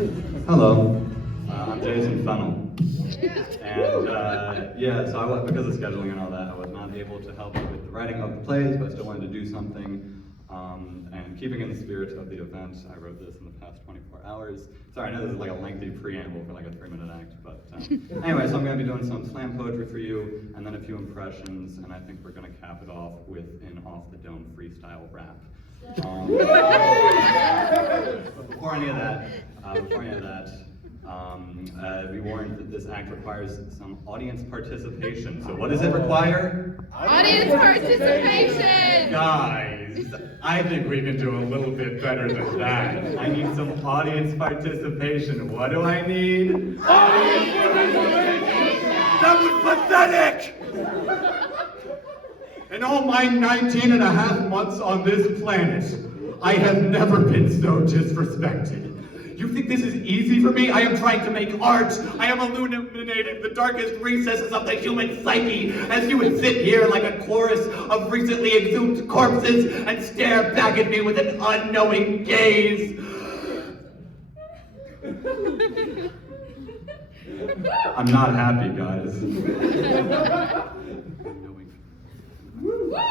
Hello, I'm Jason Fennell. And so because of scheduling and all that, I was not able to help with the writing of the plays, but I still wanted to do something. And keeping in the spirit of the event, I wrote this in the past 24 hours. Sorry, I know this is like a lengthy preamble for like a 3-minute act, but anyway, so I'm going to be doing some slam poetry for you, and then a few impressions, and I think we're going to cap it off with an off-the-dome freestyle rap. But before any of that, be warned that this act requires some audience participation. So what does it require? Audience participation! Guys, I think we can do a little bit better than that. I need some audience participation. What do I need? Audience participation! That was pathetic! In all my 19 and a half months on this planet, I have never been so disrespected. You think this is easy for me? I am trying to make art. I am illuminating the darkest recesses of the human psyche as you would sit here like a chorus of recently exhumed corpses and stare back at me with an unknowing gaze. I'm not happy, guys.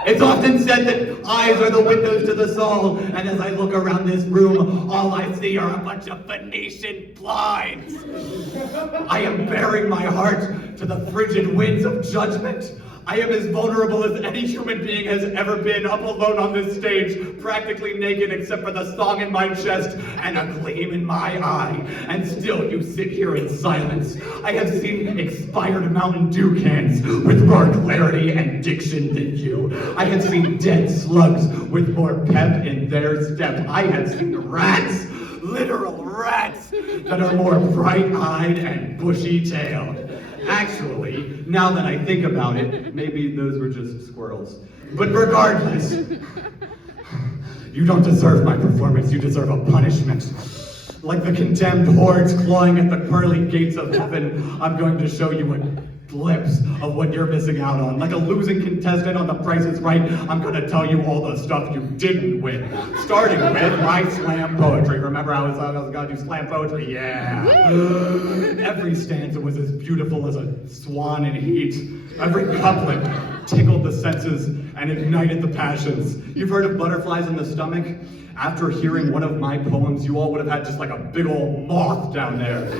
It's often said that eyes are the windows to the soul, and as I look around this room, all I see are a bunch of Venetian blinds. I am bearing my heart to the frigid winds of judgment. I am as vulnerable as any human being has ever been, up alone on this stage, practically naked except for the song in my chest and a gleam in my eye. And still you sit here in silence. I have seen expired Mountain Dew cans with more clarity and diction than you. I have seen dead slugs with more pep in their step. I have seen rats, literal rats, that are more bright-eyed and bushy-tailed. Actually, now that I think about it, maybe those were just squirrels. But regardless, you don't deserve my performance, you deserve a punishment. Like the condemned hordes clawing at the pearly gates of heaven, I'm going to show you a glimpse of what you're missing out on. Like a losing contestant on The Price is Right, I'm gonna tell you all the stuff you didn't win. Starting with my slam poetry. Remember I was gonna do slam poetry? Yeah. Every stanza was as beautiful as a swan in heat. Every couplet tickled the senses and ignited the passions. You've heard of butterflies in the stomach? After hearing one of my poems, you all would have had just like a big old moth down there.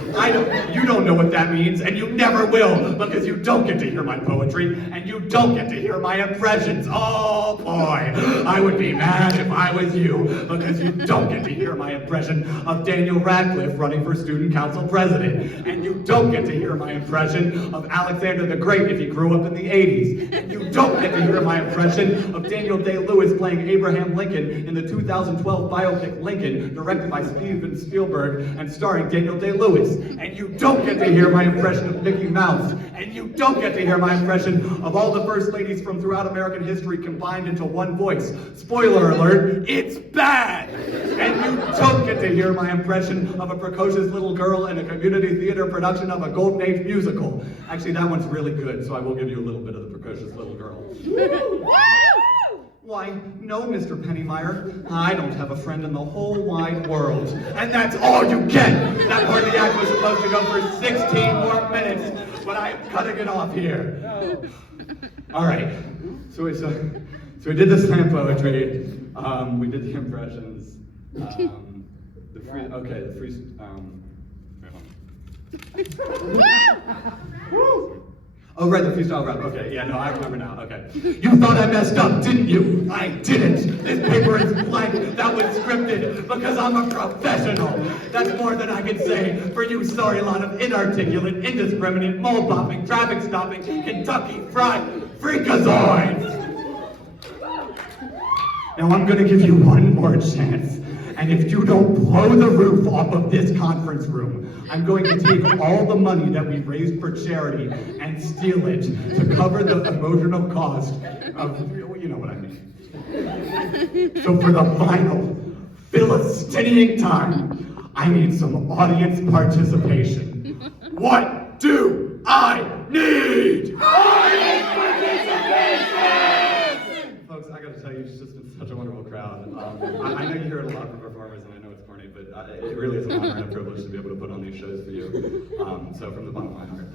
You don't know what that means, and you never will, because you don't get to hear my poetry, and you don't get to hear my impressions. Oh boy, I would be mad if I was you, because you don't get to hear my impression of Daniel Radcliffe running for student council president, and you don't get to hear my impression of Alexander the Great if he grew up in the 80s, and you don't get to hear my impression of Daniel Day-Lewis playing Abraham Lincoln in the 2012 biopic Lincoln, directed by Steven Spielberg and starring Daniel Day-Lewis. And you don't get to hear my impression of Mickey Mouse. And you don't get to hear my impression of all the first ladies from throughout American history combined into one voice. Spoiler alert, it's bad! And you don't get to hear my impression of a precocious little girl in a community theater production of a Golden Age musical. Actually, that one's really good, so I will give you a little bit of the precocious little girl. Why, no, Mr. Pennymeyer. I don't have a friend in the whole wide world. And that's all you get! That part of the act was supposed to go for 16 more minutes, but I'm cutting it off here. All right, so we did the slam poetry, we did the impressions, Oh, right, the freestyle rap. Okay, yeah, no, I remember now. Okay. You thought I messed up, didn't you? I didn't. This paper is blank. That was scripted because I'm a professional. That's more than I can say for you sorry lot of inarticulate, indiscriminate, mole-popping, traffic stopping, Kentucky fried freakazoids. Now I'm gonna give you one more chance. And if you don't blow the roof off of this conference room, I'm going to take all the money that we raised for charity and steal it to cover the emotional cost of, you know what I mean. So for the final Philistinian time, I need some audience participation. What do I need? Audience participation! Folks, I gotta tell you, it's just been such a wonderful crowd. I know you hear it a lot from performers, and I know it's corny, but it really is an honor and a privilege to be able So from the bottom of my heart.